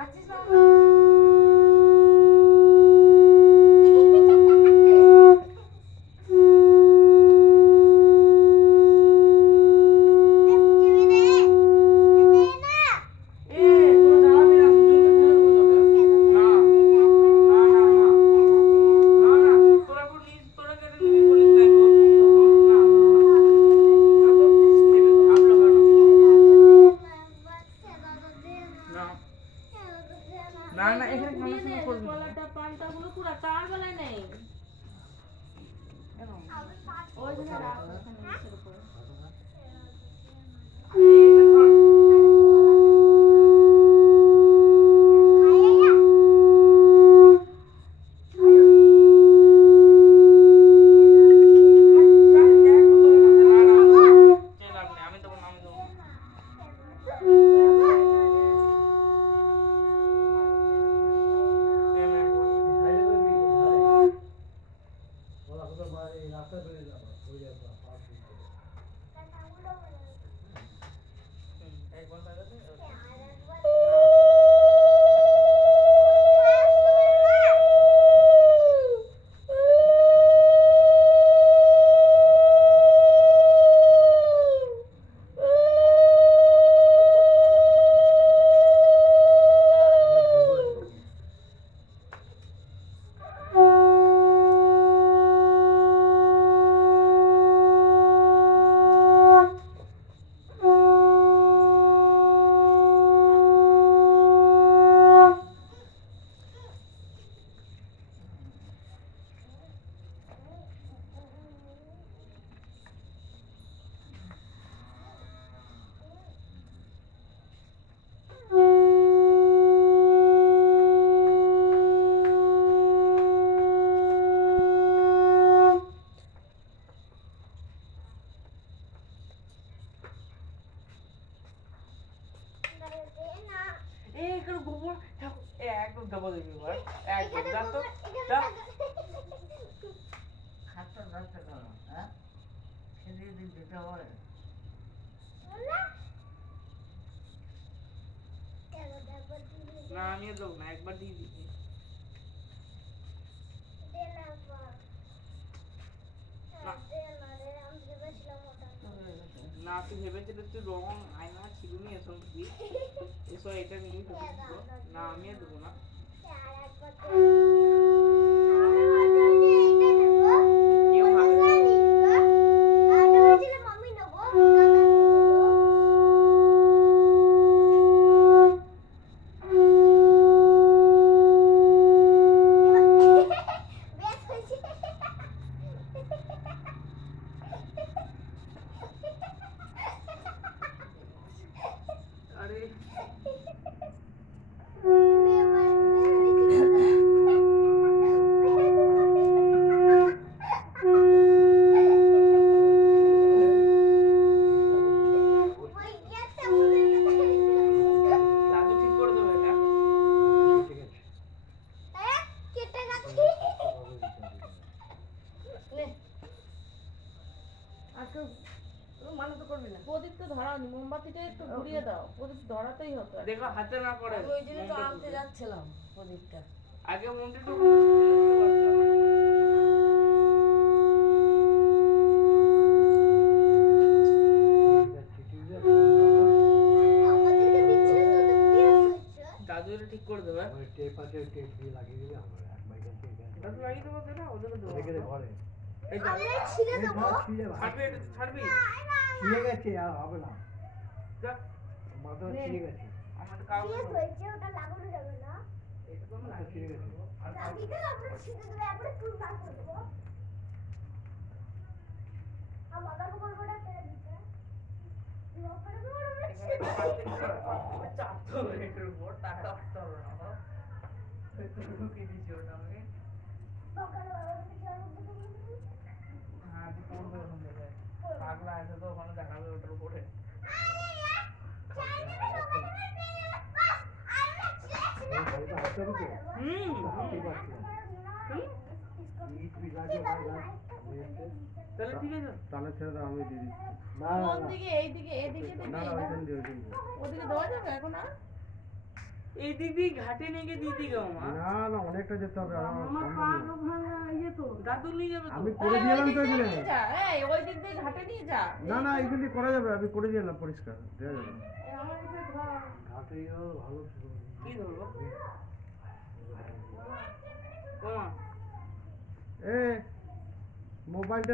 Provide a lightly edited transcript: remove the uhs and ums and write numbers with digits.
খাচ্ছিস না না আমি দেবো না একবার দিয়ে দিচ্ছি না তুই ভেবেছিলি তুই রং আয়না ছিলুনি এসব কি এসব এটা নিয়ে না আমি দেবো না দেখো হাতে না পড়ে ওই জন্য তো আনতে যাচ্ছিলাম প্রদীপটা আগে মন্দিরটা দাদু এটা ঠিক করে দেবে টেপ আছে টেপ দিয়ে লাগিয়ে দিলে আমার এক বাইকের টেপ দাদু লাগিয়ে দেবো না ওদের দেবো রেখে দে ঘরে এই দাদু ছিঁড়ে দেবো ছাড়বি এটা ছাড়বি ছিঁড়ে গেছে আর হবে না যা মাথা ছিঁড়ে গেছে আমাদের কাউ হয়েছে ওটা লাগানো যাবে না এটা তো আমরা ছিঁড়ে গেছে আর দাদিকে আমরা ছিঁড়ে দেব একবারে ফুল বার করে দেব আর মাথার উপর বড় ফেলে দিতে উপরে বড় বড় চাপ তো এটার উপর টাকা আসতে হবে না তুই কি দিছিস ওটা আমি হ্যাঁ তুই করবে ওখান থেকে পাগলা আছে তো ওখানে দেখাবে ওটার উপরে তাহলে ঠিক আছে তাহলে ছেড়ে দাও আমি দিয়ে দিচ্ছি না না এইদিকে এদিকে না না ওইখান দিয়ে ওদিকে দেওয়া যাবে এখন আর এই দিদি ঘাটে নিয়ে গিয়ে দিদি গো মা। না না অনেকটা যেতে হবে আমার পা ভাঙা ইয়ে তো দাদু নিয়ে যাবে তো। আমি করে দিলাম তো এখানে এই ওই দিক দিয়ে ঘাটে নিয়ে যা না না এখানে করা যাবে আমি করে দিলাম পরিষ্কার দেওয়া যাবে আমার এটা ধর ঘাটে ভালো কি ধরবো ও মা এ মোবাইলটা